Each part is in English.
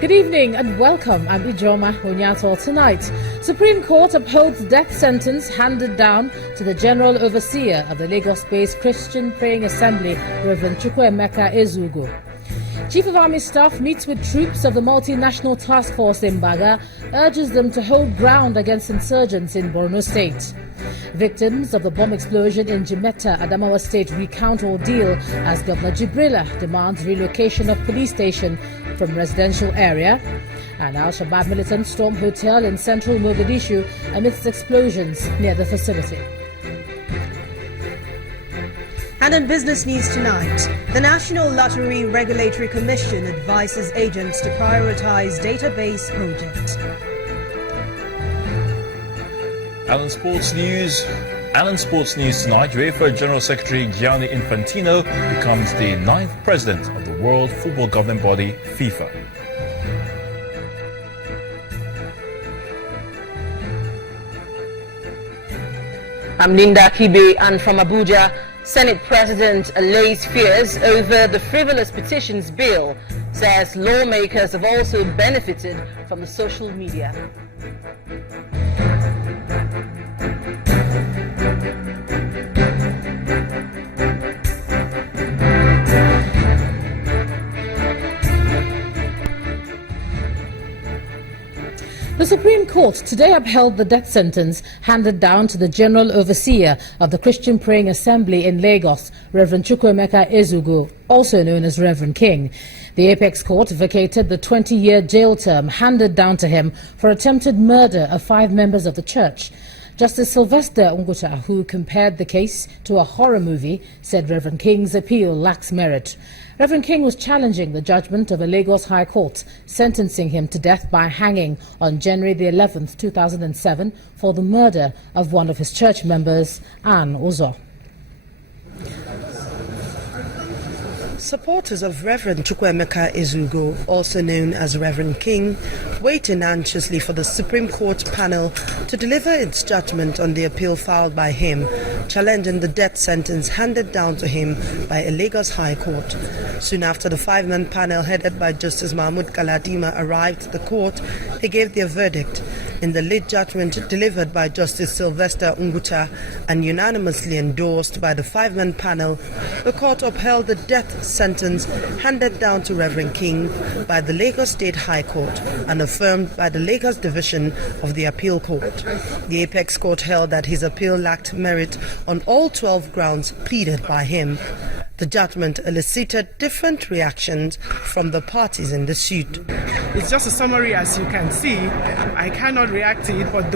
Good evening and welcome. I'm Ijoma Onyato. Tonight, Supreme Court upholds death sentence handed down to the General Overseer of the Lagos-based Christian Praying Assembly, Reverend Chukwuemeka Ezugo. Chief of Army Staff meets with troops of the multinational task force in Baga, urges them to hold ground against insurgents in Borno State. Victims of the bomb explosion in Jimeta, Adamawa State recount ordeal as Governor Jibrilla demands relocation of police station from residential area. And Al-Shabaab militants storm hotel in central Mogadishu amidst explosions near the facility. And in business news tonight, the National Lottery Regulatory Commission advises agents to prioritize database projects. Alan Sports News tonight. UEFA General Secretary Gianni Infantino becomes the 9th president of the World Football Governing Body, FIFA. I'm Linda Kibe, and from Abuja, Senate President allays fears over the frivolous petitions bill, says lawmakers have also benefited from the social media. The Supreme Court today upheld the death sentence handed down to the General Overseer of the Christian Praying Assembly in Lagos, Reverend Chukwuemeka Ezugo, also known as Reverend King. The Apex Court vacated the 20-year jail term handed down to him for attempted murder of 5 members of the church. Justice Sylvester Unguta, who compared the case to a horror movie, said Reverend King's appeal lacks merit. Reverend King was challenging the judgment of a Lagos High Court, sentencing him to death by hanging on January the 11th, 2007, for the murder of one of his church members, Ann Uzo. Supporters of Reverend Chukwuemeka Ezugo, also known as Reverend King, waiting anxiously for the Supreme Court panel to deliver its judgment on the appeal filed by him, challenging the death sentence handed down to him by a Lagos High Court. Soon after the 5-man panel headed by Justice Mahmood Galadima arrived at the court, they gave their verdict. In the late judgment delivered by Justice Sylvester Unguta and unanimously endorsed by the 5-man panel, the court upheld the death sentence handed down to Reverend King by the Lagos State High Court and affirmed by the Lagos Division of the Appeal Court. The Apex Court held that his appeal lacked merit on all 12 grounds pleaded by him. The judgment elicited different reactions from the parties in the suit. It's just a summary, as you can see. I cannot react to it, but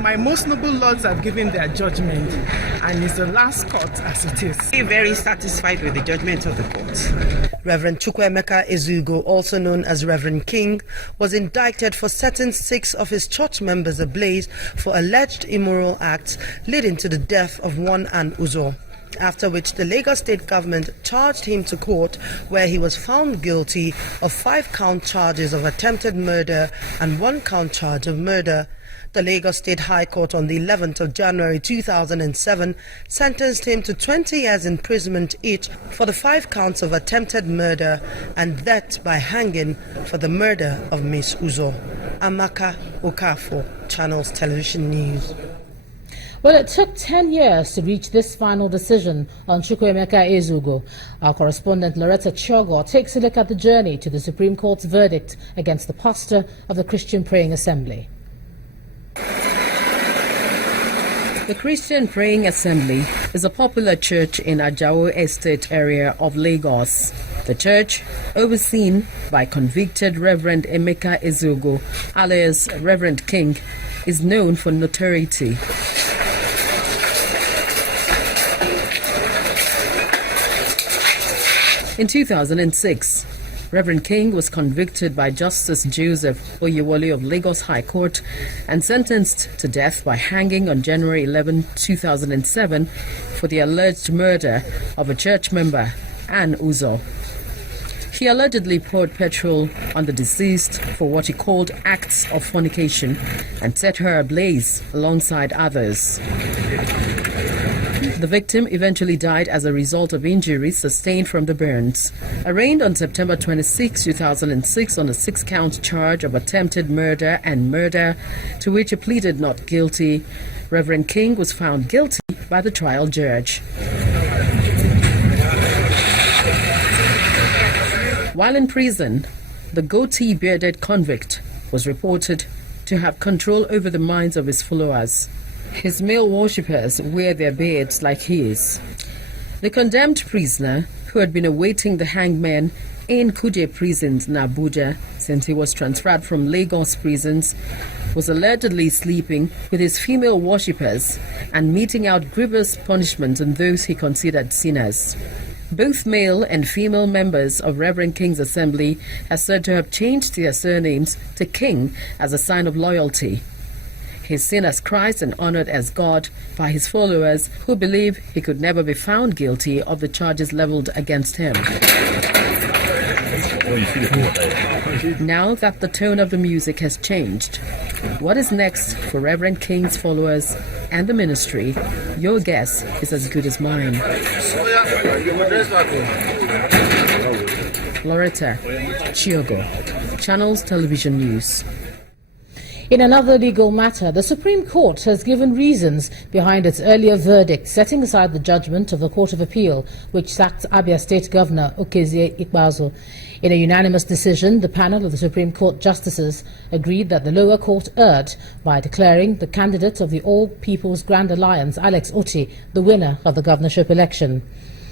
my most noble lords have given their judgment, and it's the last court as it is. I'm very satisfied with the judgment of the court. Reverend Chukwuemeka Ezugo, also known as Reverend King, was indicted for setting 6 of his church members ablaze for alleged immoral acts leading to the death of one Ann Uzo. After which the Lagos State government charged him to court, where he was found guilty of 5-count charges of attempted murder and 1-count charge of murder. The Lagos State High Court on the 11th of January 2007 sentenced him to 20 years imprisonment each for the 5 counts of attempted murder and death by hanging for the murder of Miss Uzo. Amaka Okafo, Channels Television News. Well, it took 10 years to reach this final decision on Chukwuemeka Ezugo. Our correspondent Loretta Chogo takes a look at the journey to the Supreme Court's verdict against the pastor of the Christian Praying Assembly. The Christian Praying Assembly is a popular church in Abia State area of Lagos. The church, overseen by convicted Reverend Emeka Ezugo, alias Reverend King, is known for notoriety. In 2006, Reverend King was convicted by Justice Joseph Oyewole of Lagos High Court and sentenced to death by hanging on January 11, 2007 for the alleged murder of a church member, Ann Uzo. He allegedly poured petrol on the deceased for what he called acts of fornication and set her ablaze alongside others. The victim eventually died as a result of injuries sustained from the burns. Arraigned on September 26, 2006 on a 6-count charge of attempted murder and murder, to which he pleaded not guilty, Reverend King was found guilty by the trial judge. While in prison, the goatee-bearded convict was reported to have control over the minds of his followers. His male worshippers wear their beards like his. The condemned prisoner, who had been awaiting the hangman in Kuje prisons in Abuja since he was transferred from Lagos prisons, was allegedly sleeping with his female worshippers and meting out grievous punishment on those he considered sinners. Both male and female members of Reverend King's assembly are said to have changed their surnames to King as a sign of loyalty. He is seen as Christ and honored as God by his followers, who believe he could never be found guilty of the charges leveled against him. Now that the tone of the music has changed, what is next for Reverend King's followers and the ministry? Your guess is as good as mine. Loretta Chiogo, Channels Television News. In another legal matter, the Supreme Court has given reasons behind its earlier verdict setting aside the judgment of the Court of Appeal, which sacked Abia State Governor Okezie Ikpeazu. In a unanimous decision, the panel of the Supreme Court justices agreed that the lower court erred by declaring the candidate of the All People's Grand Alliance, Alex Otti, the winner of the governorship election.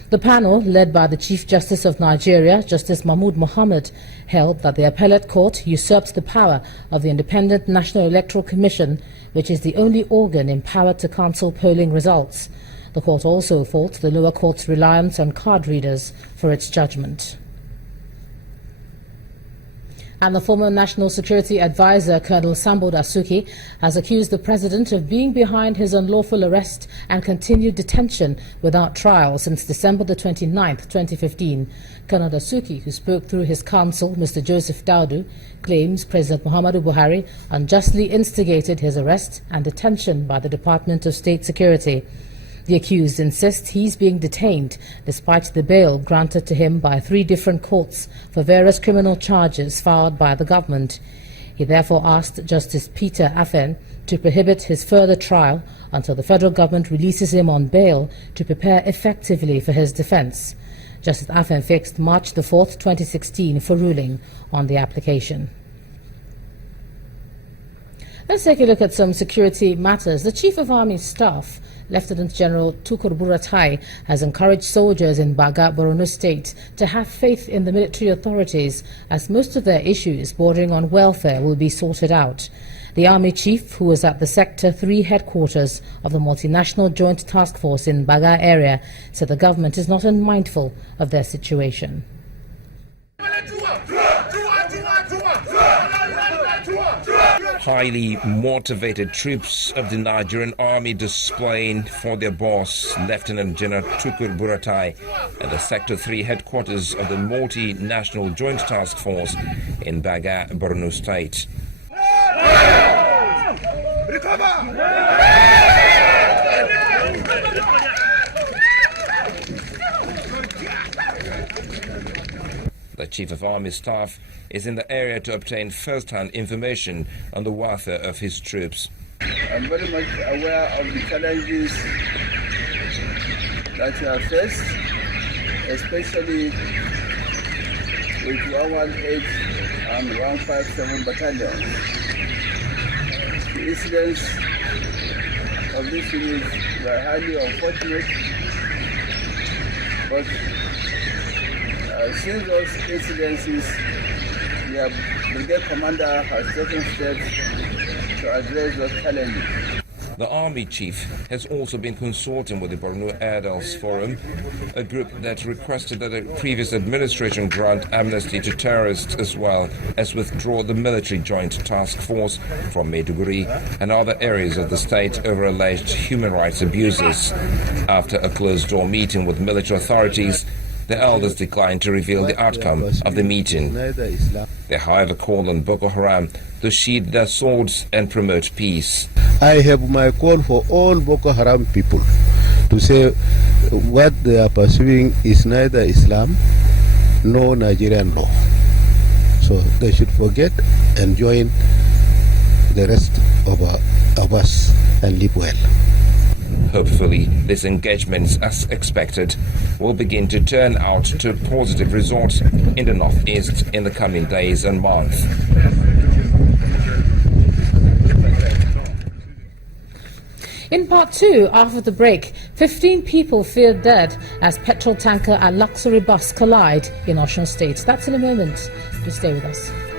The panel, led by the Chief Justice of Nigeria, Justice Mahmood Mohammed, held that the appellate court usurps the power of the Independent National Electoral Commission, which is the only organ empowered to cancel polling results. The court also faults the lower court's reliance on card readers for its judgment. And the former National Security Advisor, Colonel Sambo Dasuki, has accused the President of being behind his unlawful arrest and continued detention without trial since December the 29th, 2015. Colonel Dasuki, who spoke through his counsel, Mr. Joseph Daudu, claims President Muhammadu Buhari unjustly instigated his arrest and detention by the Department of State Security. The accused insists he's being detained despite the bail granted to him by 3 different courts for various criminal charges filed by the government. He therefore asked Justice Peter Afen to prohibit his further trial until the federal government releases him on bail to prepare effectively for his defense. Justice Afen fixed March the 4th, 2016 for ruling on the application. Let's take a look at some security matters. The Chief of Army Staff, Lieutenant General Tukur Buratai, has encouraged soldiers in Baga, Borno State to have faith in the military authorities, as most of their issues bordering on welfare will be sorted out. The Army Chief, who was at the Sector 3 headquarters of the Multinational Joint Task Force in Baga area, said the government is not unmindful of their situation. Highly motivated troops of the Nigerian army displaying for their boss, Lieutenant General Tukur Buratai, at the Sector 3 headquarters of the Multinational Joint Task Force in Baga, Borno State. The Chief of Army Staff is in the area to obtain first-hand information on the welfare of his troops. I'm very much aware of the challenges that you have faced, especially with 118 and 157 battalions. The incidents of this unit were highly unfortunate, but since those incidences, the brigade commander has taken steps to address those challenges. The Army Chief has also been consulting with the Borno Adults Forum, a group that requested that the previous administration grant amnesty to terrorists as well as withdraw the military joint task force from Maiduguri and other areas of the state over alleged human rights abuses. After a closed-door meeting with military authorities, the elders declined to reveal the outcome of the meeting. They, however, called on Boko Haram to sheathe their swords and promote peace. I have my call for all Boko Haram people to say what they are pursuing is neither Islam nor Nigerian law. So they should forget and join the rest of us and live well. Hopefully, this engagement, as expected, will begin to turn out to a positive result in the Northeast in the coming days and months. In part two, after the break, 15 people feared dead as petrol tanker and luxury bus collide in Osun State. That's in a moment. Just stay with us.